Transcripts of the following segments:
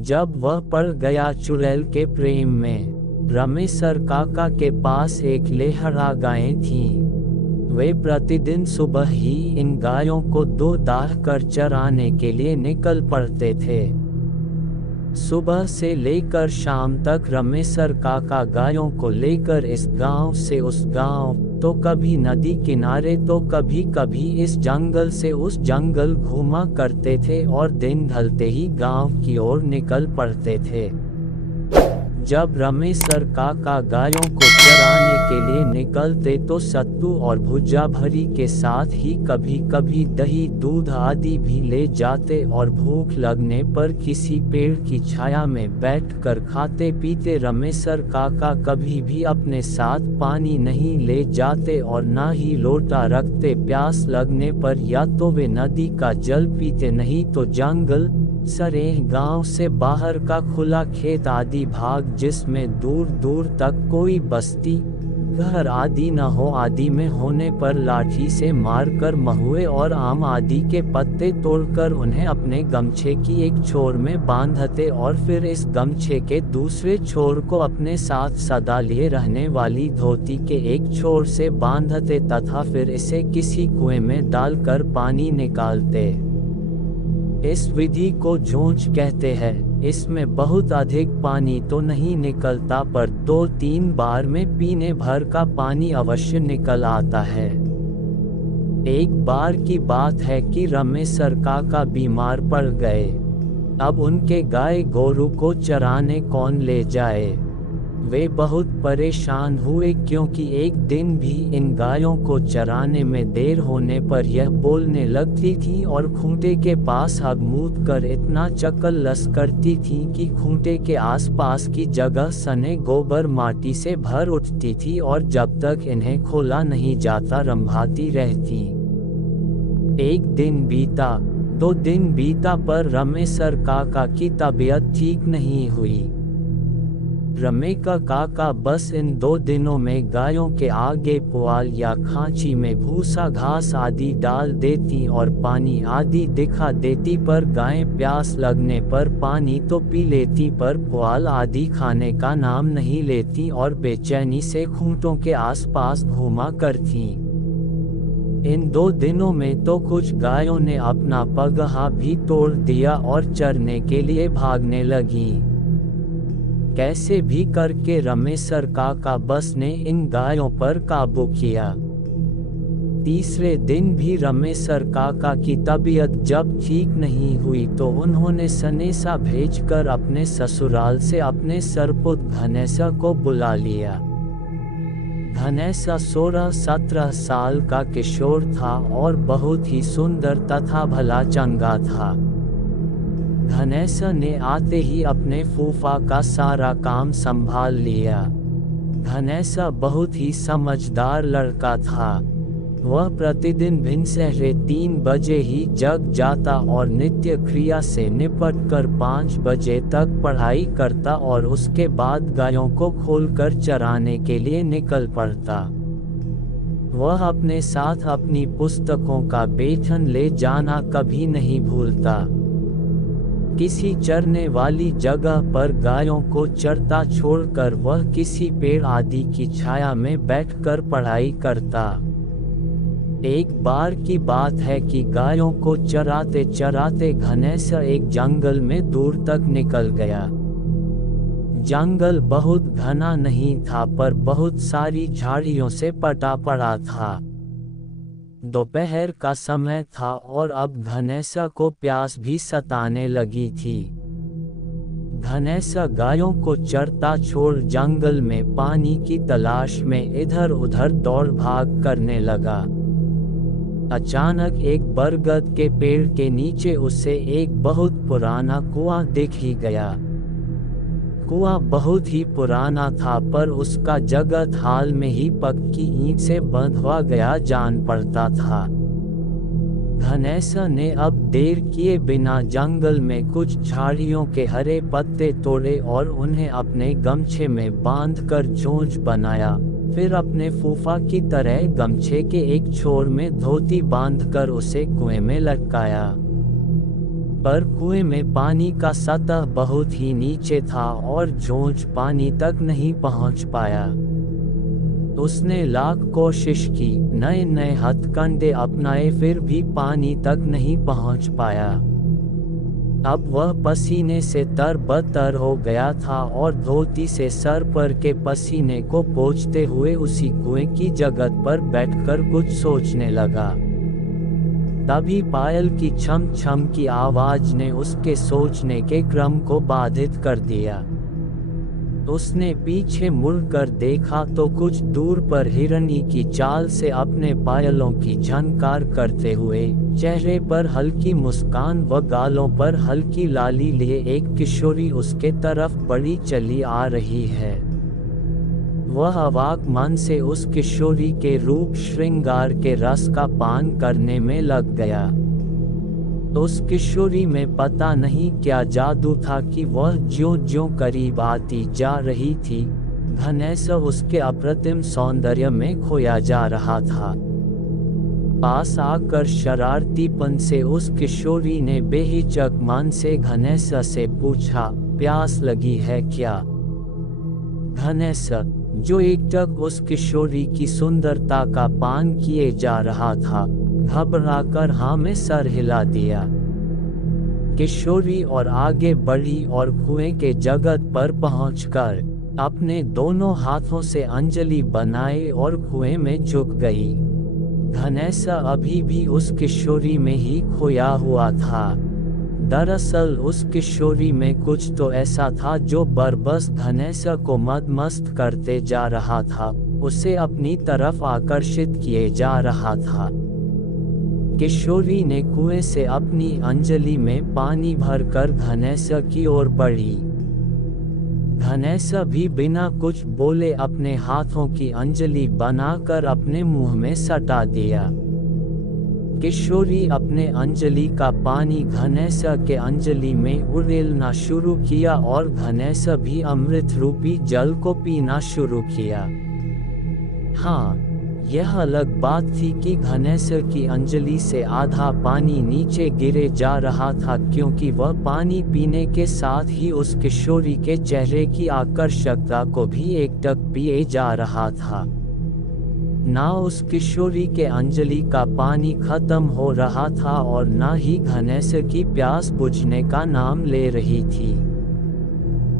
जब वह पड़ गया चुड़ैल के प्रेम में। रमेसर काका के पास एक लेहड़ा गायें थीं। वे प्रतिदिन सुबह ही इन गायों को दूध दाह कर चराने के लिए निकल पड़ते थे। सुबह से लेकर शाम तक रमेसर काका गायों को लेकर इस गांव से उस गांव, तो कभी नदी किनारे तो कभी कभी इस जंगल से उस जंगल घूमा करते थे और दिन ढलते ही गांव की ओर निकल पड़ते थे। जब रमेसर काका गायों को चराने के लिए निकलते तो सत्तू और भुजा भरी के साथ ही कभी कभी दही दूध आदि भी ले जाते और भूख लगने पर किसी पेड़ की छाया में बैठकर खाते पीते। रमेसर काका कभी भी अपने साथ पानी नहीं ले जाते और ना ही लोटा रखते। प्यास लगने पर या तो वे नदी का जल पीते, नहीं तो जंगल, सरेह, गांव से बाहर का खुला खेत आदि भाग जिसमें दूर दूर तक कोई बस्ती घर आदि न हो आदि में होने पर लाठी से मारकर महुए और आम आदि के पत्ते तोड़कर उन्हें अपने गमछे की एक छोर में बांधते और फिर इस गमछे के दूसरे छोर को अपने साथ सदा लिए रहने वाली धोती के एक छोर से बांधते तथा फिर इसे किसी कुएं में डालकर पानी निकालते। इस विधि को जोंच कहते हैं। इसमें बहुत अधिक पानी तो नहीं निकलता पर 2-3 बार में पीने भर का पानी अवश्य निकल आता है। एक बार की बात है कि रमेसर काका बीमार पड़ गए। अब उनके गाय गोरू को चराने कौन ले जाए। वे बहुत परेशान हुए क्योंकि एक दिन भी इन गायों को चराने में देर होने पर यह बोलने लगती थी और खूंटे के पास हगमूत कर इतना चकल्लस करती थी कि खूंटे के आसपास की जगह सने गोबर माटी से भर उठती थी और जब तक इन्हें खोला नहीं जाता रंभाती रहती। एक दिन बीता, 2 दिन बीता पर रमेसर काका की तबीयत ठीक नहीं हुई। रमेका काका बस इन 2 दिनों में गायों के आगे पुआल या खांची में भूसा घास आदि डाल देती और पानी आदि दिखा देती, पर गायें प्यास लगने पर पानी तो पी लेती पर पुआल आदि खाने का नाम नहीं लेती और बेचैनी से खूंटों के आसपास घूमा करती। इन 2 दिनों में तो कुछ गायों ने अपना पगहा भी तोड़ दिया और चरने के लिए भागने लगी। कैसे भी करके रमेसर काका बस ने इन गायों पर काबू किया। तीसरे दिन भी रमेसर काका की तबीयत जब ठीक नहीं हुई तो उन्होंने सनेसा भेजकर अपने ससुराल से अपने सरपुत घनेसा को बुला लिया। घनेसा 16-17 साल का किशोर था और बहुत ही सुंदर तथा भला चंगा था। घनेसा ने आते ही अपने फूफा का सारा काम संभाल लिया। घनेसा बहुत ही समझदार लड़का था। वह प्रतिदिन भिनसहरे 3 बजे ही जग जाता और नित्य क्रिया से निपटकर 5 बजे तक पढ़ाई करता और उसके बाद गायों को खोलकर चराने के लिए निकल पड़ता। वह अपने साथ अपनी पुस्तकों का बेठन ले जाना कभी नहीं भूलता। किसी चरने वाली जगह पर गायों को चरता छोड़कर वह किसी पेड़ आदि की छाया में बैठकर पढ़ाई करता। एक बार की बात है कि गायों को चराते चराते घनेसा एक जंगल में दूर तक निकल गया। जंगल बहुत घना नहीं था पर बहुत सारी झाड़ियों से पटा पड़ा था। दोपहर का समय था और अब घनेसा को प्यास भी सताने लगी थी। घनेसा गायों को चरता छोड़ जंगल में पानी की तलाश में इधर उधर दौड़ भाग करने लगा। अचानक एक बरगद के पेड़ के नीचे उसे एक बहुत पुराना कुआं दिख ही गया। कुआं बहुत ही पुराना था पर उसका जगत हाल में ही पक्की ईंट से बंधवा गया जान पड़ता था। घनेसा ने अब देर किए बिना जंगल में कुछ झाड़ियों के हरे पत्ते तोड़े और उन्हें अपने गमछे में बांधकर जोंच बनाया। फिर अपने फूफा की तरह गमछे के एक छोर में धोती बांधकर उसे कुएं में लटकाया। पर कुएं में पानी का सतह बहुत ही नीचे था और जोंच पानी तक नहीं पहुंच पाया। उसने लाख कोशिश की, नए नए हथकंडे अपनाए, फिर भी पानी तक नहीं पहुंच पाया। अब वह पसीने से तर-बतर हो गया था और धोती से सर पर के पसीने को पोंछते हुए उसी कुएं की जगह पर बैठकर कुछ सोचने लगा। तभी पायल की छम छम की आवाज ने उसके सोचने के क्रम को बाधित कर दिया। उसने पीछे मुड़कर देखा तो कुछ दूर पर हिरनी की चाल से अपने पायलों की झनकार करते हुए, चेहरे पर हल्की मुस्कान व गालों पर हल्की लाली लिए एक किशोरी उसके तरफ बढ़ी चली आ रही है। वह अवाक मन से उस किशोरी के रूप श्रृंगार के रस का पान करने में लग गया। उस किशोरी में पता नहीं क्या जादू था कि वह ज्यों-ज्यों करीब आती जा रही थी, घनैसा उसके अप्रतिम सौंदर्य में खोया जा रहा था। पास आकर शरारतीपन से उस किशोरी ने बेहिचक मन से घनैसा से पूछा, प्यास लगी है क्या? घनैसा, जो एकटक उस किशोरी की सुंदरता का पान किए जा रहा था, घबराकर हाँ में सर हिला दिया। किशोरी और आगे बढ़ी और कुएं के जगत पर पहुंचकर अपने दोनों हाथों से अंजलि बनाए और कुएं में झुक गई। घनैसा अभी भी उस किशोरी में ही खोया हुआ था। दरअसल उस किशोरी में कुछ तो ऐसा था जो बरबस घनैसा को मदमस्त करते जा रहा था, उसे अपनी तरफ आकर्षित किए जा रहा था। किशोरी ने कुएं से अपनी अंजलि में पानी भरकर घनैसा की ओर बढ़ी। घनैसा भी बिना कुछ बोले अपने हाथों की अंजलि बनाकर अपने मुंह में सटा दिया। किशोरी अपने अंजलि का पानी घनैसा के अंजलि में उड़ेलना शुरू किया और घनैसा भी अमृत रूपी जल को पीना शुरू किया। हाँ, यह अलग बात थी कि घनैसा की अंजलि से आधा पानी नीचे गिरे जा रहा था, क्योंकि वह पानी पीने के साथ ही उस किशोरी के चेहरे की आकर्षकता को भी एकटक पिए जा रहा था। ना उस किशोरी के अंजलि का पानी खत्म हो रहा था और ना ही घनैसा की प्यास बुझने का नाम ले रही थी।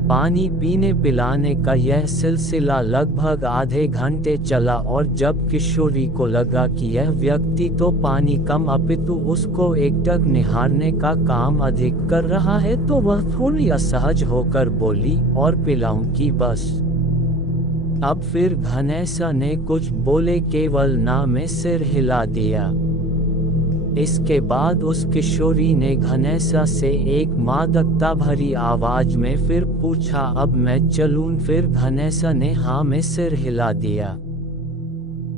पानी पीने पिलाने का यह सिलसिला लगभग आधे घंटे चला और जब किशोरी को लगा कि यह व्यक्ति तो पानी कम अपितु उसको एकटक निहारने का काम अधिक कर रहा है, तो वह थोड़ी असहज होकर बोली, और पिलाऊंगी बस। अब फिर घनैसा ने कुछ बोले, केवल ना में सिर हिला दिया। इसके बाद उस किशोरी ने घनैसा से एक मादकता भरी आवाज में फिर पूछा, अब मैं चलूं? फिर घनैसा ने हाँ में सिर हिला दिया।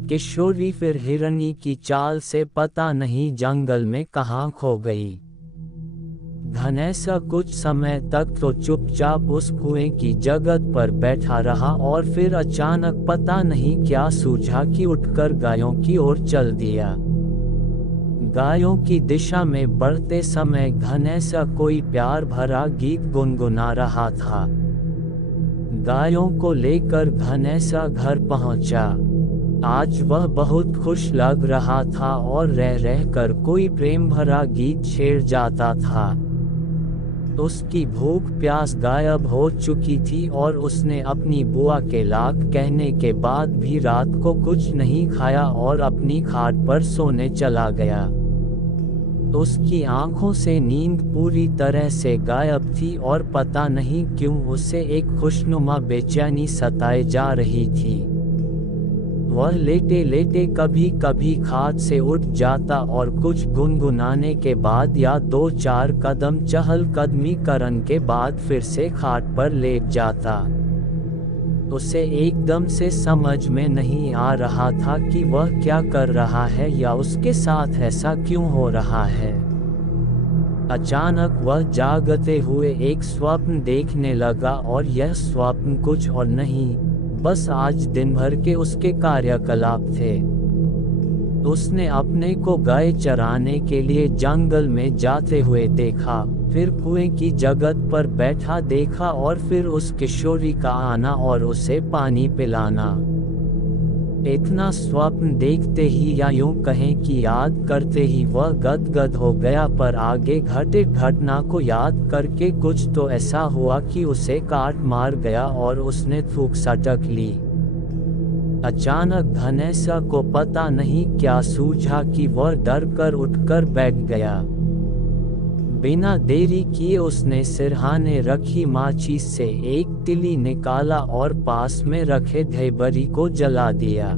किशोरी फिर हिरनी की चाल से पता नहीं जंगल में कहाँ खो गई। घनैसा कुछ समय तक तो चुपचाप उस कुएं की जगह पर बैठा रहा और फिर अचानक पता नहीं क्या सूझा कि उठकर गायों की ओर चल दिया। गायों की दिशा में बढ़ते समय घनैसा कोई प्यार भरा गीत गुनगुना रहा था। गायों को लेकर घनैसा घर पहुंचा। आज वह बहुत खुश लग रहा था और रह रहकर कोई प्रेम भरा गीत छेड़ जाता था। उसकी भूख प्यास गायब हो चुकी थी और उसने अपनी बुआ के लाख कहने के बाद भी रात को कुछ नहीं खाया और अपनी खाट पर सोने चला गया। उसकी आंखों से नींद पूरी तरह से गायब थी और पता नहीं क्यों उसे एक खुशनुमा बेचैनी सताए जा रही थी। वह लेटे लेटे कभी कभी खाट से उठ जाता और कुछ गुनगुनाने के बाद या 2-4 कदम चहलकदमी करने के बाद फिर से खाट पर लेट जाता। उसे एकदम से समझ में नहीं आ रहा था कि वह क्या कर रहा है या उसके साथ ऐसा क्यों हो रहा है। अचानक वह जागते हुए एक स्वप्न देखने लगा और यह स्वप्न कुछ और नहीं, बस आज दिन भर के उसके कार्यकलाप थे। उसने अपने को गाय चराने के लिए जंगल में जाते हुए देखा। फिर कुएं की जगत पर बैठा देखा और फिर उस किशोरी का आना और उसे पानी पिलाना। इतना स्वप्न देखते ही या यूं कहें कि याद करते ही वह गदगद हो गया, पर आगे घटित घटना को याद करके कुछ तो ऐसा हुआ कि उसे काट मार गया और उसने थूक सटक ली। अचानक घनेसा को पता नहीं क्या सूझा कि वह डर कर उठकर बैठ गया। बिना देरी किए उसने सिरहाने रखी माचिस से एक तिली निकाला और पास में रखे ढेबरी को जला दिया।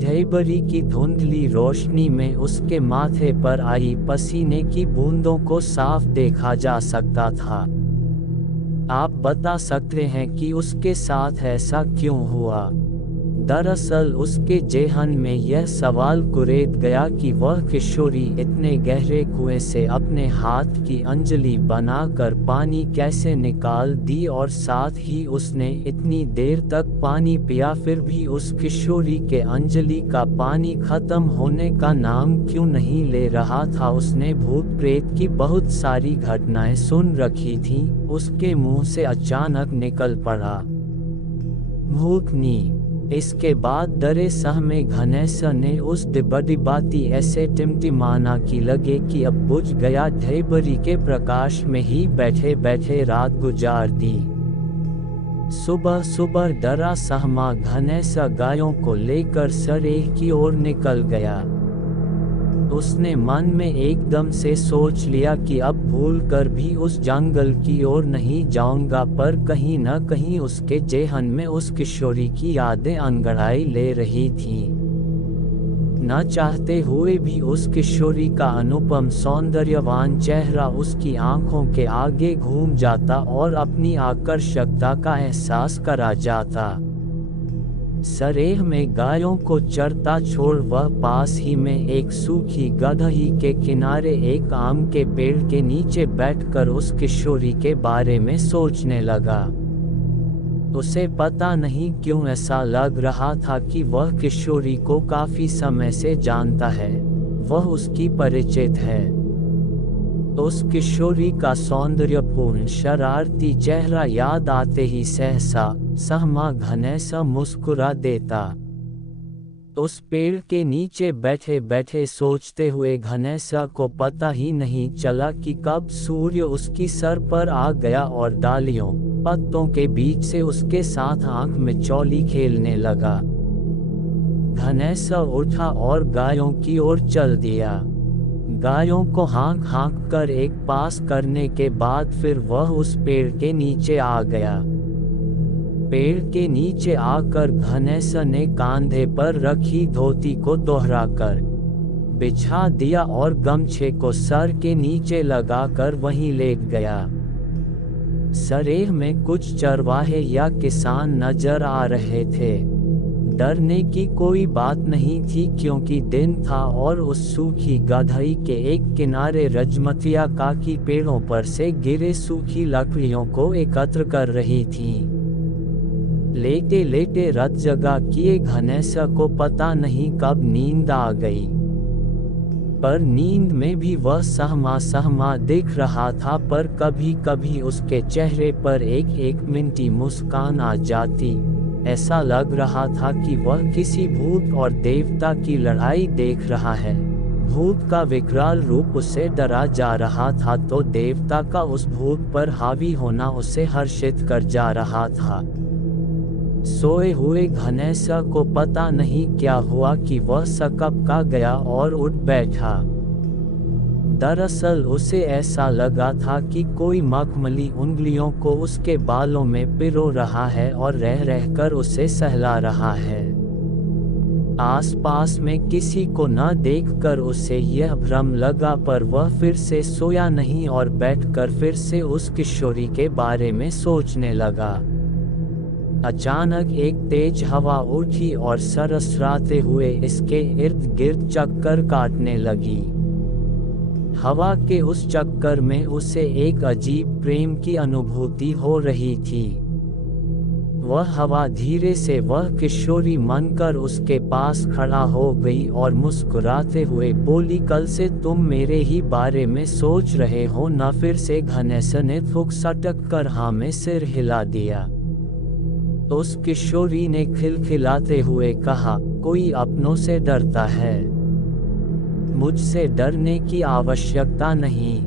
ढेबरी की धुंधली रोशनी में उसके माथे पर आई पसीने की बूंदों को साफ देखा जा सकता था। आप बता सकते हैं कि उसके साथ ऐसा क्यों हुआ? दरअसल उसके जेहन में यह सवाल कुरेद गया कि वह किशोरी इतने गहरे कुएं से अपने हाथ की अंजलि बनाकर पानी कैसे निकाल दी, और साथ ही उसने इतनी देर तक पानी पिया फिर भी उस किशोरी के अंजलि का पानी खत्म होने का नाम क्यों नहीं ले रहा था। उसने भूत प्रेत की बहुत सारी घटनाएं सुन रखी थीं। उसके मुंह से अचानक निकल पड़ा, भूतनी। इसके बाद डरे सहमे घनेसा ने उस डिबडिबाती ऐसे टिमटिमाना की लगे कि अब बुझ गया। ढेबरी के प्रकाश में ही बैठे बैठे रात गुजार दी। सुबह सुबह डरा सहमा घनेसा गायों को लेकर सरेह की ओर निकल गया। उसने मन में एकदम से सोच लिया कि अब भूल कर भी उस जंगल की ओर नहीं जाऊंगा, पर कहीं न कहीं उसके जेहन में उस किशोरी की यादें अंगड़ाई ले रही थीं। न चाहते हुए भी उस किशोरी का अनुपम सौंदर्यवान चेहरा उसकी आंखों के आगे घूम जाता और अपनी आकर्षकता का एहसास करा जाता। सरेह में गायों को चरता छोड़ वह पास ही में एक सूखी गदही के किनारे एक आम के पेड़ के नीचे बैठकर उस किशोरी के बारे में सोचने लगा। उसे पता नहीं क्यों ऐसा लग रहा था कि वह किशोरी को काफी समय से जानता है, वह उसकी परिचित है। उस किशोरी का सौंदर्यपूर्ण शरारती चेहरा याद आते ही सहसा सहमा घनेसा मुस्कुरा देता। उस पेड़ के नीचे बैठे बैठे सोचते हुए घनेसा को पता ही नहीं चला कि कब सूर्य उसकी सर पर आ गया और डालियों पत्तों के बीच से उसके साथ आंख में चौली खेलने लगा। घनेसा उठा और गायों की ओर चल दिया। गायों को हाँक हाँक कर एक पास करने के बाद फिर वह उस पेड़ के नीचे आ गया। पेड़ के नीचे आकर घनेसा ने कांधे पर रखी धोती को दोहराकर बिछा दिया और गमछे को सर के नीचे लगाकर वहीं लेट गया। सरेह में कुछ चरवाहे या किसान नजर आ रहे थे। डरने की कोई बात नहीं थी क्योंकि दिन था और उस सूखी गदही के एक किनारे रजमतिया काकी पेड़ों पर से गिरे सूखी लकड़ियों को एकत्र कर रही थी। लेटे लेटे रत जगा किए घनेसा को पता नहीं कब नींद आ गई, पर नींद में भी वह सहमा सहमा दिख रहा था, पर कभी कभी उसके चेहरे पर एक एक मिनटी मुस्कान आ जाती। ऐसा लग रहा था कि वह किसी भूत और देवता की लड़ाई देख रहा है। भूत का विकराल रूप उसे डरा जा रहा था तो देवता का उस भूत पर हावी होना उसे हर्षित कर जा रहा था। सोए हुए घनेसा को पता नहीं क्या हुआ कि वह सकपका गया और उठ बैठा। दरअसल उसे ऐसा लगा था कि कोई मखमली उंगलियों को उसके बालों में पिरो रहा है और रह रहकर उसे सहला रहा है। आसपास में किसी को न देखकर उसे यह भ्रम लगा, पर वह फिर से सोया नहीं और बैठकर फिर से उस किशोरी के बारे में सोचने लगा। अचानक एक तेज हवा उठी और सरसराते हुए इसके इर्द गिर्द चक्कर काटने लगी। हवा के उस चक्कर में उसे एक अजीब प्रेम की अनुभूति हो रही थी। वह हवा धीरे से वह किशोरी मनकर उसके पास खड़ा हो गई और मुस्कुराते हुए बोली, कल से तुम मेरे ही बारे में सोच रहे हो न? फिर से घनेश्वर ने थूक सटक कर हाँ में सिर हिला दिया। उस किशोरी ने खिलखिलाते हुए कहा, कोई अपनों से डरता है? मुझसे डरने की आवश्यकता नहीं।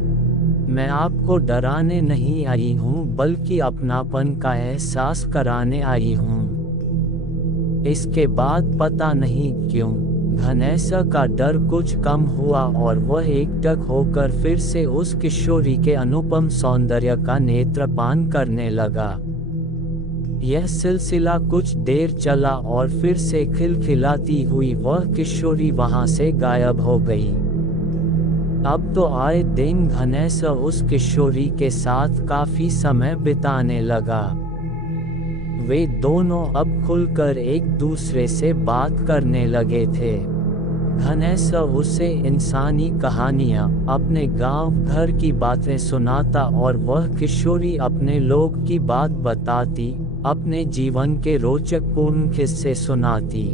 मैं आपको डराने नहीं आई हूँ, बल्कि अपनापन का एहसास कराने आई हूँ। इसके बाद पता नहीं क्यों घनेश्वर का डर कुछ कम हुआ और वह एकटक होकर फिर से उस किशोरी के अनुपम सौंदर्य का नेत्रपान करने लगा। यह सिलसिला कुछ देर चला और फिर से खिलखिलाती हुई वह किशोरी वहां से गायब हो गई। अब तो आए दिन घनेश्वर उस किशोरी के साथ काफी समय बिताने लगा। वे दोनों अब खुलकर एक दूसरे से बात करने लगे थे। घनेश्वर उसे इंसानी कहानियाँ, अपने गांव घर की बातें सुनाता और वह किशोरी अपने लोग की बात बताती, अपने जीवन के रोचक पूर्ण किस्से सुनाती।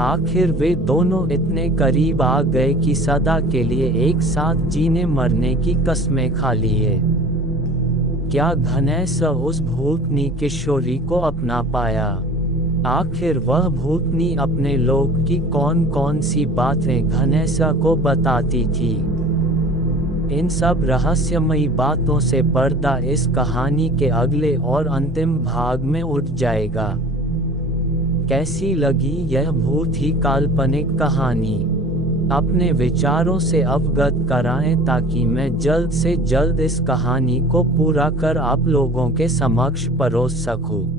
आखिर वे दोनों इतने करीब आ गए कि सदा के लिए एक साथ जीने मरने की कस्में खा लिए। क्या घनेश्वर उस भूतनी किशोरी को अपना पाया? आखिर वह भूतनी अपने लोग की कौन कौन सी बातें घनेश्वर को बताती थी? इन सब रहस्यमयी बातों से पर्दा इस कहानी के अगले और अंतिम भाग में उठ जाएगा। कैसी लगी यह भूत ही काल्पनिक कहानी? अपने विचारों से अवगत कराएं ताकि मैं जल्द से जल्द इस कहानी को पूरा कर आप लोगों के समक्ष परोस सकूं।